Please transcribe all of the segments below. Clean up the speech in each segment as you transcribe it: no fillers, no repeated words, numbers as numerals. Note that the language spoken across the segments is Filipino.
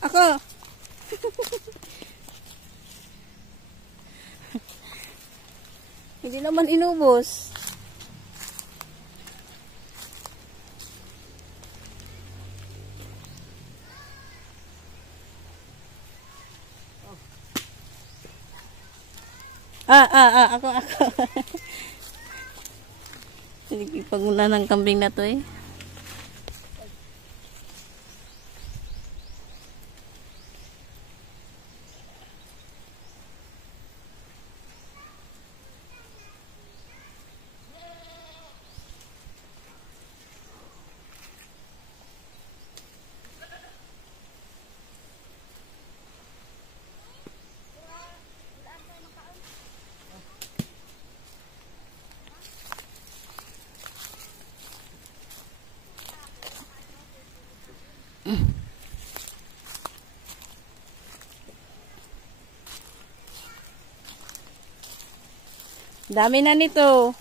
Ako. Hindi naman inubos. Ako. Pag muna ng kambing na to eh. Dami na nito.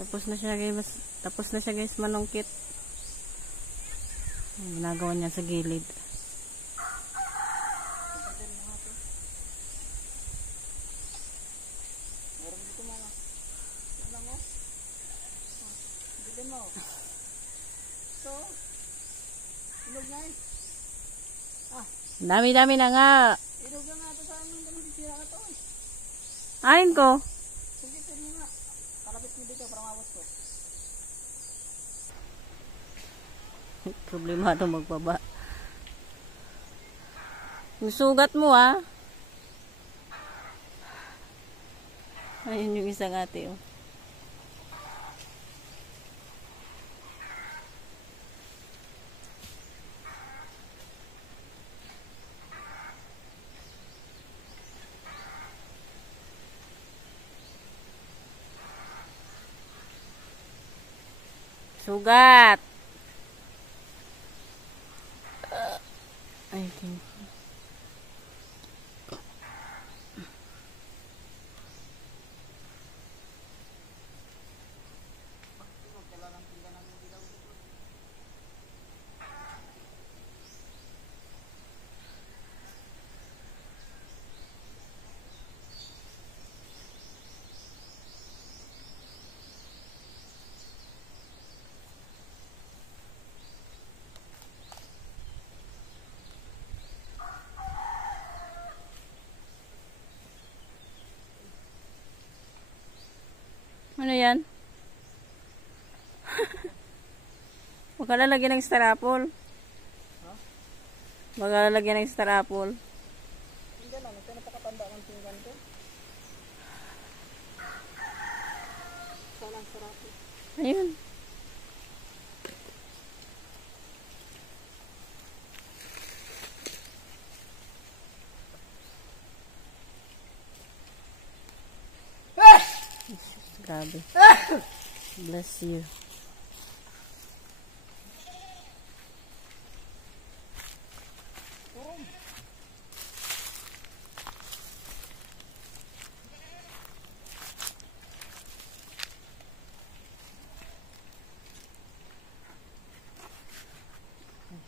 Tapos na siya guys manungkit. Ginagawa niya sa gilid. Dami-dami na nga. Ain ko. Problema ito magbaba. Yung sugat mo ah. Ayun yung isang ate oh. Sugat. I think. Ano yan? Huwag ka lalagyan ng starapol. Huwag ka lalagyan ng starapol. Hindi lang, ito napakatanda ng pinggan ko. Saan ang starapol? Ayun. Grabe. Bless you.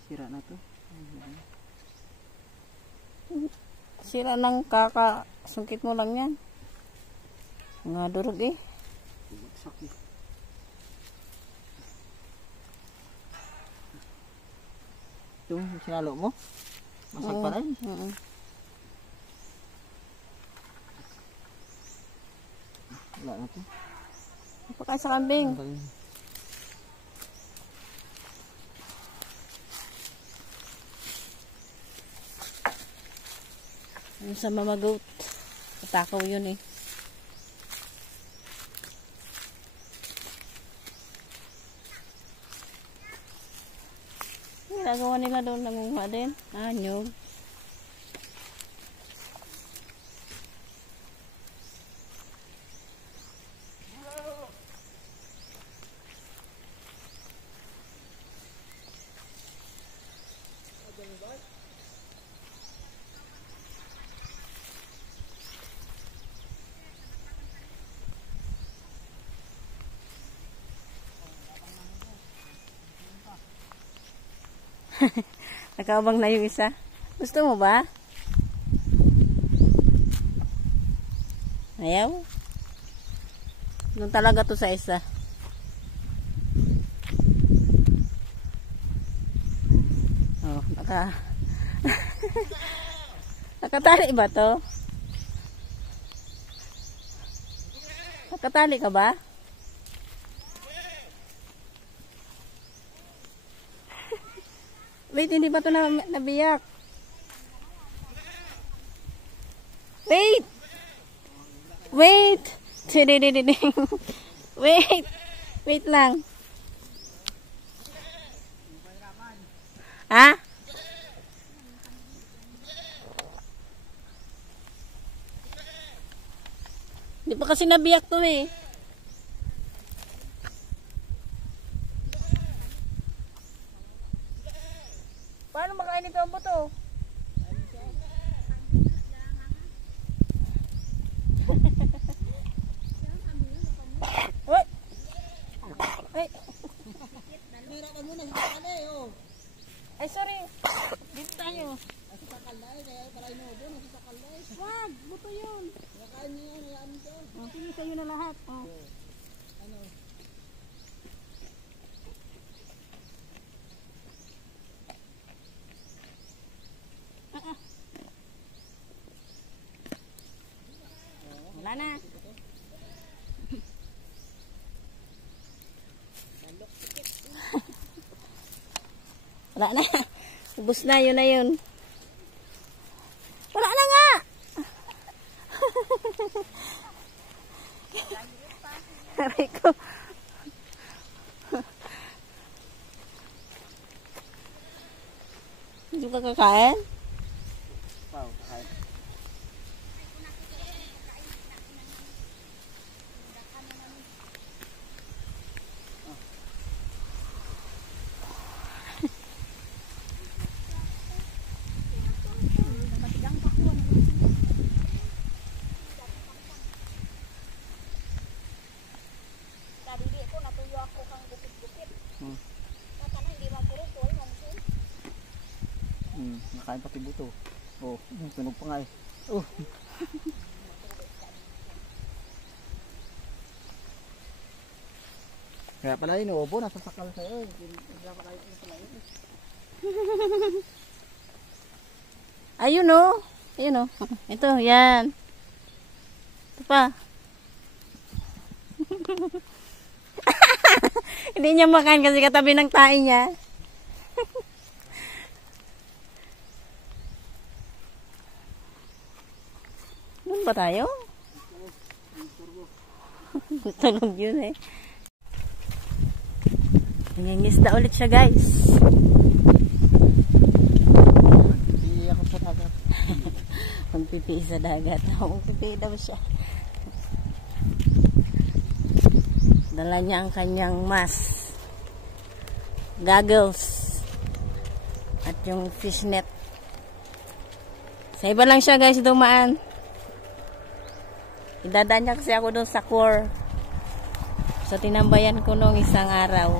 Sira na to. Sira ng kakasungkit mo lang yan. Mga durog eh. Sakit. Ito, sinalo mo? Masag pa rin? Wala na to. Pagkain sa kambing. Yung sa mamagoat. Patakaw yun eh. Ginagawa nila doon, nangunguha din. Nyog. Nakaabang na yung isa. Gusto mo ba? Ayaw? Doon talaga to sa isa. Oh, nakatali ba to? Nakatali ka ba? Wait, hindi ba ito nabiyak? Wait! Wait! Wait! Wait lang. Ha? Hindi pa kasi nabiyak to eh. Paano makain ito ang buto? What? Ay. Meron muna sa sakal oh. Ay, sorry. Dito tayo. Sa sakal kaya para inubo na sa sakal Wag, buto yun. Nakain niyo yan, hayaan niyo. Sige, sa'yo na lahat. Oh. Ano? Wala na. Wala na. Ubus na, yun na yun. Wala na nga. Sabi ko. Hindi ka kakain? Wow, kakain. Nakain pati buto. Oh, tunog pa nga eh. Oh. Kaya pala inuubo, nasa sakal sa'yo. Ayun o. Ayun o. Ito, yan. Ito pa. Hindi niya makain kasi katabi ng tae niya. Doon ba tayo? Tulog yun eh. Nangingisda ulit siya guys. Hindi ako sa dagat. Magpipi sa dagat. Magpipi daw siya. Dala niya ang kanyang mask, goggles, at yung fishnet. Sa iba lang siya guys dumaan. Idadaan niya kasi ako doon sa core. So tinambayan ko nung isang araw.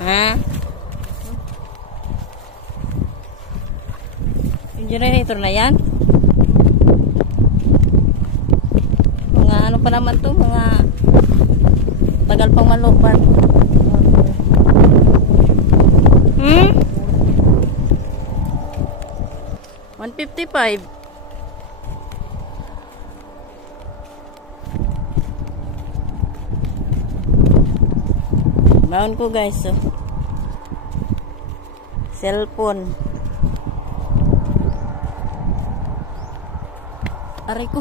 Ha? Yung generator na yan? Mga ano pa naman to, mga tagal pang malupan. 155. Baon ko guys, so. Cellphone. Aray ko.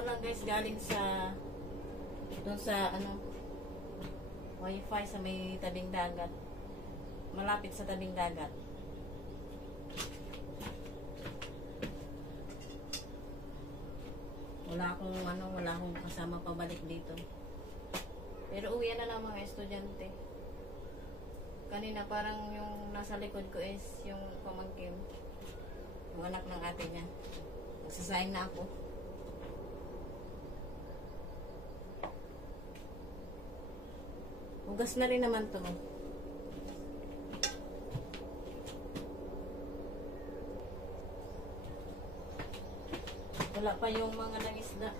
ko lang guys galing sa doon sa ano wifi sa may tabing dagat. Malapit sa tabing dagat. Wala akong kasama pabalik dito. Pero uwi na lang mga estudyante. Kanina parang yung nasa likod ko is yung pamangkin. Yung anak ng ate niya. Nagsasign na ako. Hugas na rin naman to. Wala pa yung mga nangisda.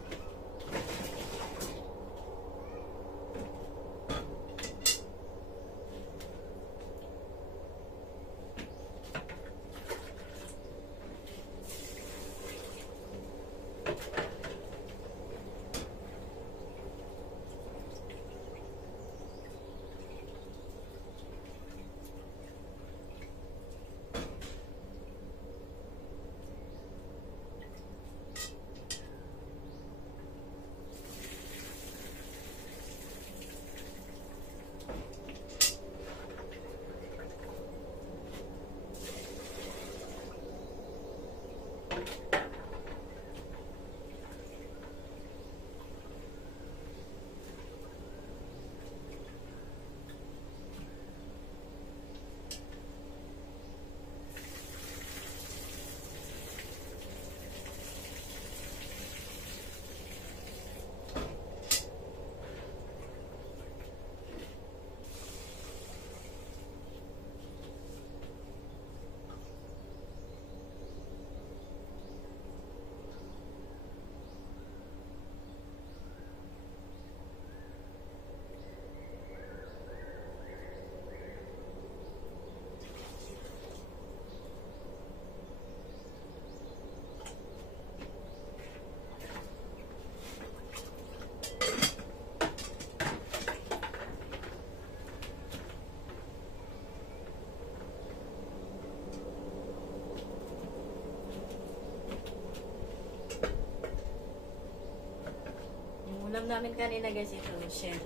Ulam namin kanina guys, ito, shell.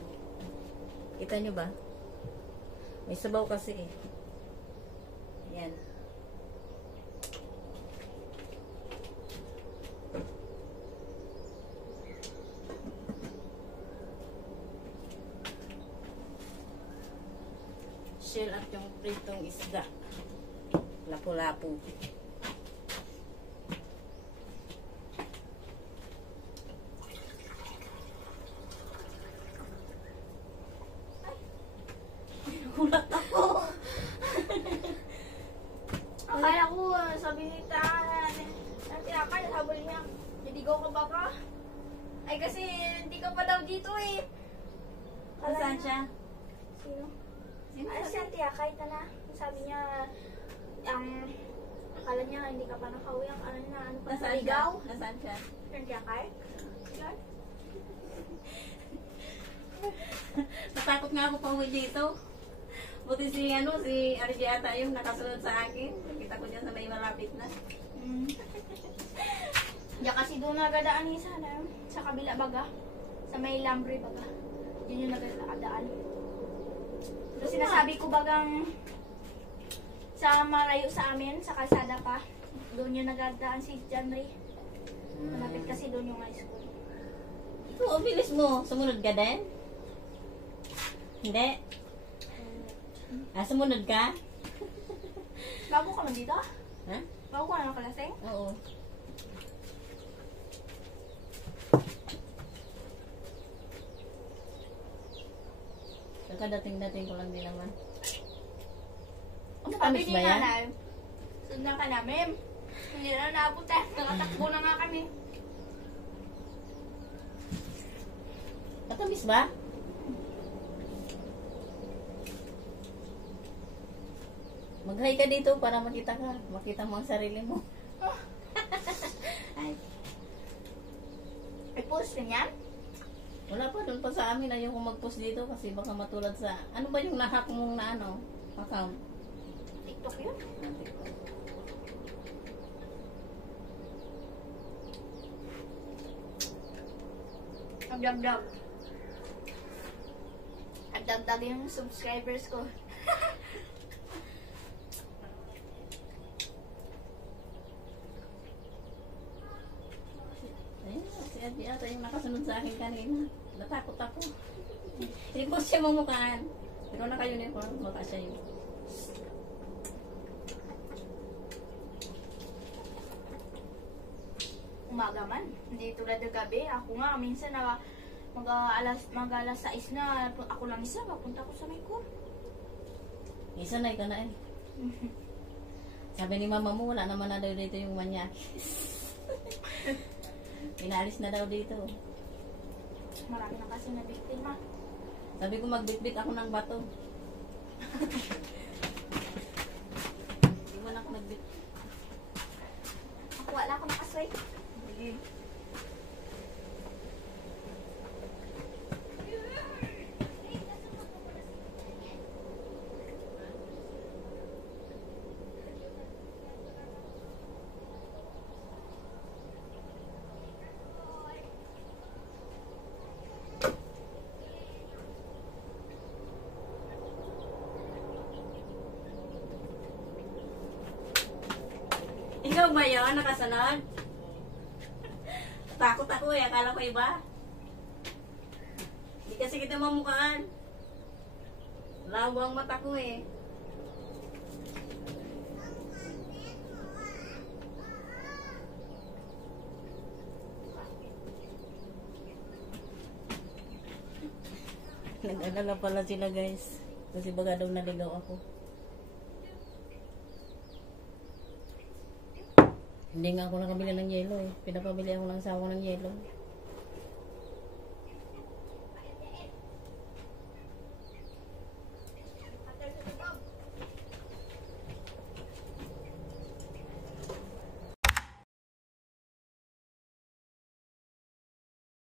Kita nyo ba? May sabaw kasi eh. Yan. Shell at yung pritong isda. Lapu-lapu. Hulat ako. Akala ko, sabi ni nanti akal, habol niya. Naligaw ka ba ka? Ay kasi, hindi ka pa daw dito eh. Saan siya? Sino? Sino Ay, si Auntie Akay na. Sabi niya, akala niya hindi ka pa nakauwi. Ang ano na, ano pa sa Nasaan siya? ligaw? Nasaan siya? Auntie Akay? Yan. Natakot nga ako pa uwi dito. Buti si RJ ata yung nakasunod sa akin. Nakita ko dyan sa may malapit na. Diyan kasi doon nagadaan ni sana. Sa kabila baga. Sa may lambre baga. Diyan yung nagadaan. So sinasabi ko bagang sa malayo sa amin, sa kalsada pa. Doon yung nagadaan si John Ray. Malapit kasi doon yung high school. Oo, bilis mo. Sumunod ka din? Hindi? Sumunod ka? Bago ka man dito? Ha? Bago ka na nakalasing? Oo. Kakadating-dating ko lang din naman. Tamis ba yan? Sundan ka namin. Hindi na naabutan. Nakatakbo na nga kami. Matamis ba? Mag-hi ka dito para makita ka. Makita mo ang sarili mo. Ay. May post na yan? Wala pa, doon pa sa amin. Ayaw ko mag-post dito kasi baka matulad sa... Ano ba yung nahack mong na ano? Account? TikTok yun? Nagdagdag. Nagdagdag yung subscribers ko. Ayun, si Ate ata yung nakasunod sa akin kanina. Natakot ako. Hindi ko siya mamukhaan. Pero naka-uniform, baka siya yun. Umaga man. Hindi tulad ng gabi. Ako nga, minsan na mag-alas 6 na ako lang isa. Papunta ko sa may court. Isa na ikaw na eh. Sabi ni mama mo, wala naman na daw dito yung manyakis. Pinalis na daw dito. Marami na kasi na biktima. Sabi ko magbitbit ako ng bato. Hindi man ako nagbit. Ako wala ako nakasway. Sige. Ikaw ba yun? Nakasunod? Takot ako eh. Akala ko iba. Hindi kasi kita mamukhaan. Labo ang mata ko eh. Nag-alala pala sila guys. Kasi baga daw naligaw ako. Hindi nga ako nakabili ng yelo eh. Pinapabili ako ng sawa ng yelo.